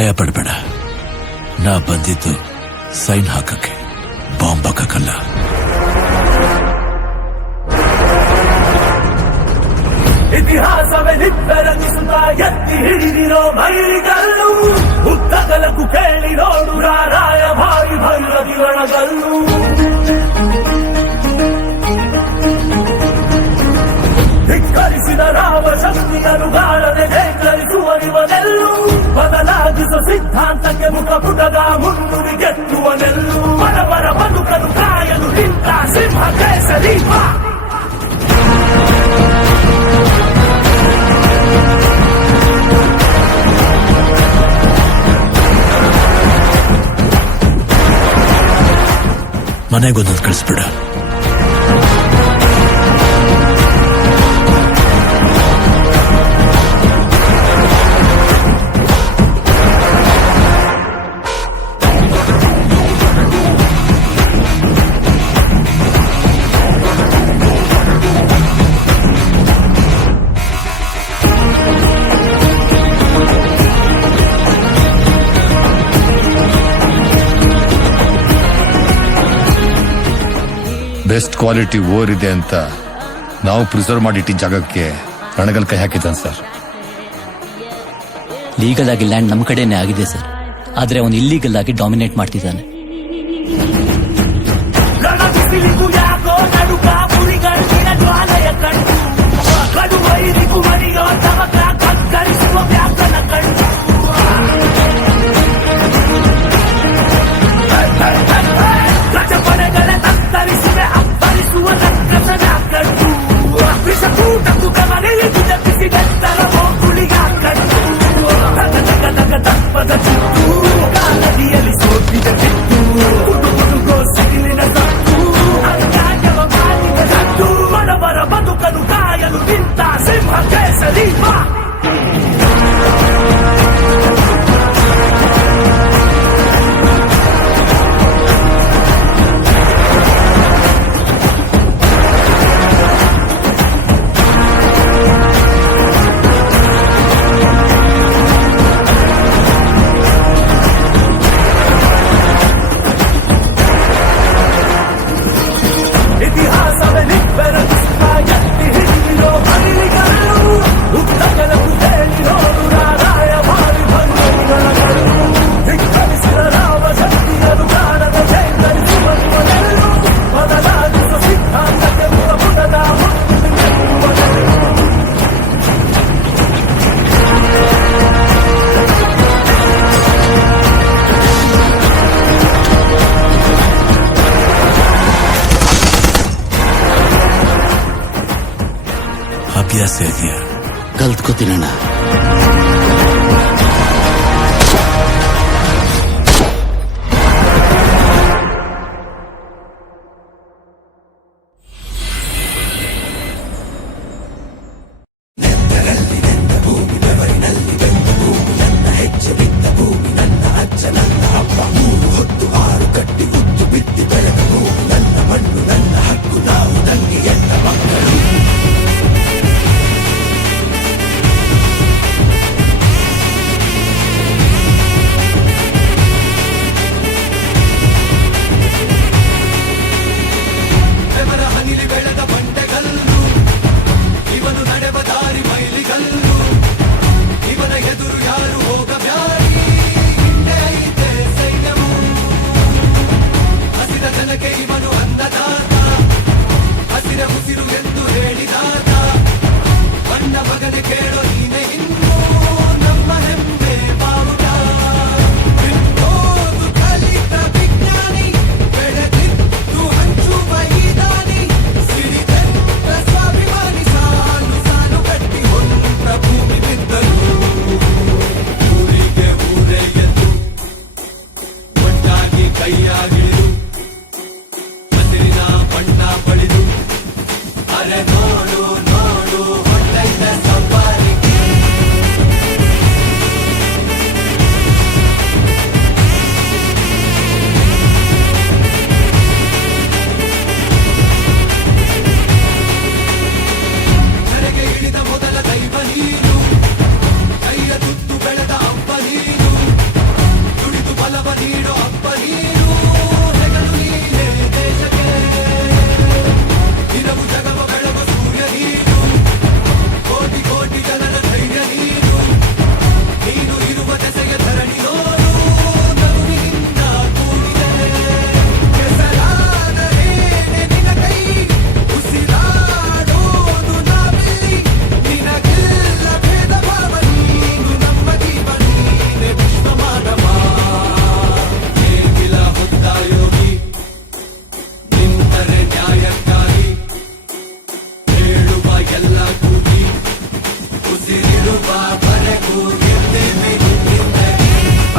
ಭಯ ಪಡಬೇಡ. ನಾ ಬಂದಿದ್ದು ಸೈನ್ ಹಾಕಕ್ಕೆ, ಬಾಂಬ್ ಹಾಕಕ್ಕಲ್ಲ. ಇತಿಹಾಸವೇ ನಿಬ್ಬೆರಗಿಸುತ್ತ ಎತ್ತಿ ಹಿಡಿದಿರೋ ಮೈಲಿಗಲ್ಲು, ಉದ್ದಗಲಕ್ಕೂ ಕೇಳಿ ನೋಡು ರಾರಾಯ ಭಾರಿ ಭೈರವಿರಣಗಲ್ಲು. ಧಿಕ್ಕರಿಸಿದ ರಾಮ ಶಕ್ತಿಯನ್ನು ಗಾಳದೆ ಧೈರ್ಯಿಸುವನಿವನೆಲ್ಲು, ಬದಲಾಗಿಸ ಸಿದ್ಧಾಂತಕ್ಕೆ ಮುಖಪುಟದ ಮುನ್ನುಡಿ ಗೆತ್ತುವನೆಲ್ಲು. ಬಡವರ ಬದುಕಲು ಕಾಯಲು ನಿಂತ ಸಿಂಹ ಕೇಸರಿ ಬಾ. ಮನೆಗೊಂದೊಂದು ಕಳಿಸ್ಬಿಡ. ಬೆಸ್ಟ್ ಕ್ವಾಲಿಟಿ ಓರ್ ಇದೆ ಅಂತ ನಾವು ಪ್ರಿಸರ್ವ್ ಮಾಡಿಟ್ಟಿದ್ದ ಜಾಗಕ್ಕೆ ರಣಗಲ್ ಕೈ ಹಾಕಿದ್ದಾನೆ ಸರ್. ಲೀಗಲ್ ಆಗಿ ಲ್ಯಾಂಡ್ ನಮ್ಮ ಕಡೆನೇ ಆಗಿದೆ ಸರ್, ಆದ್ರೆ ಅವನು ಇಲ್ಲೀಗಲ್ ಆಗಿ ಡಾಮಿನೇಟ್ ಮಾಡ್ತಿದ್ದಾನೆ. ಅಭ್ಯಾಸ ಇದೆಯಾ? ಕಲ್ತ್ಕೋತೀನಣ್ಣ.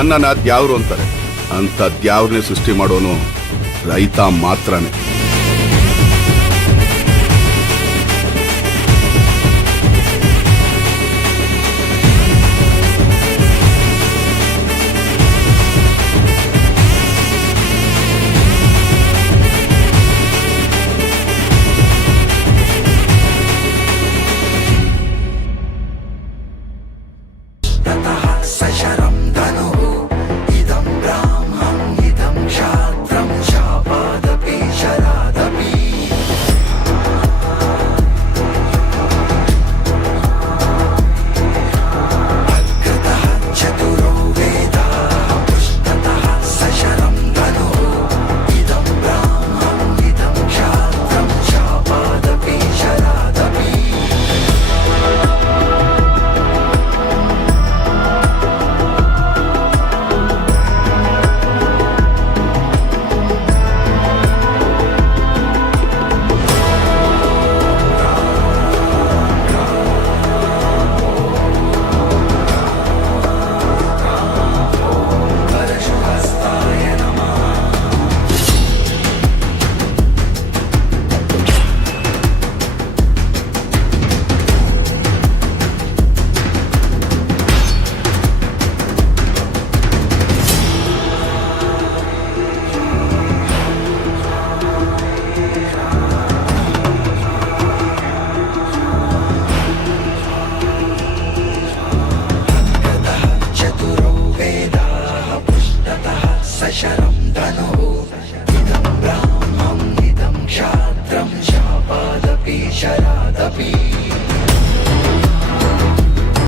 ಅನ್ನನ ದ್ಯಾವ್ರು ಅಂತಾರೆ. ಅಂತ ದ್ಯಾವ್ರನ್ನೇ ಸೃಷ್ಟಿ ಮಾಡೋನು ರೈತ ಮಾತ್ರನೇ. शरं धनु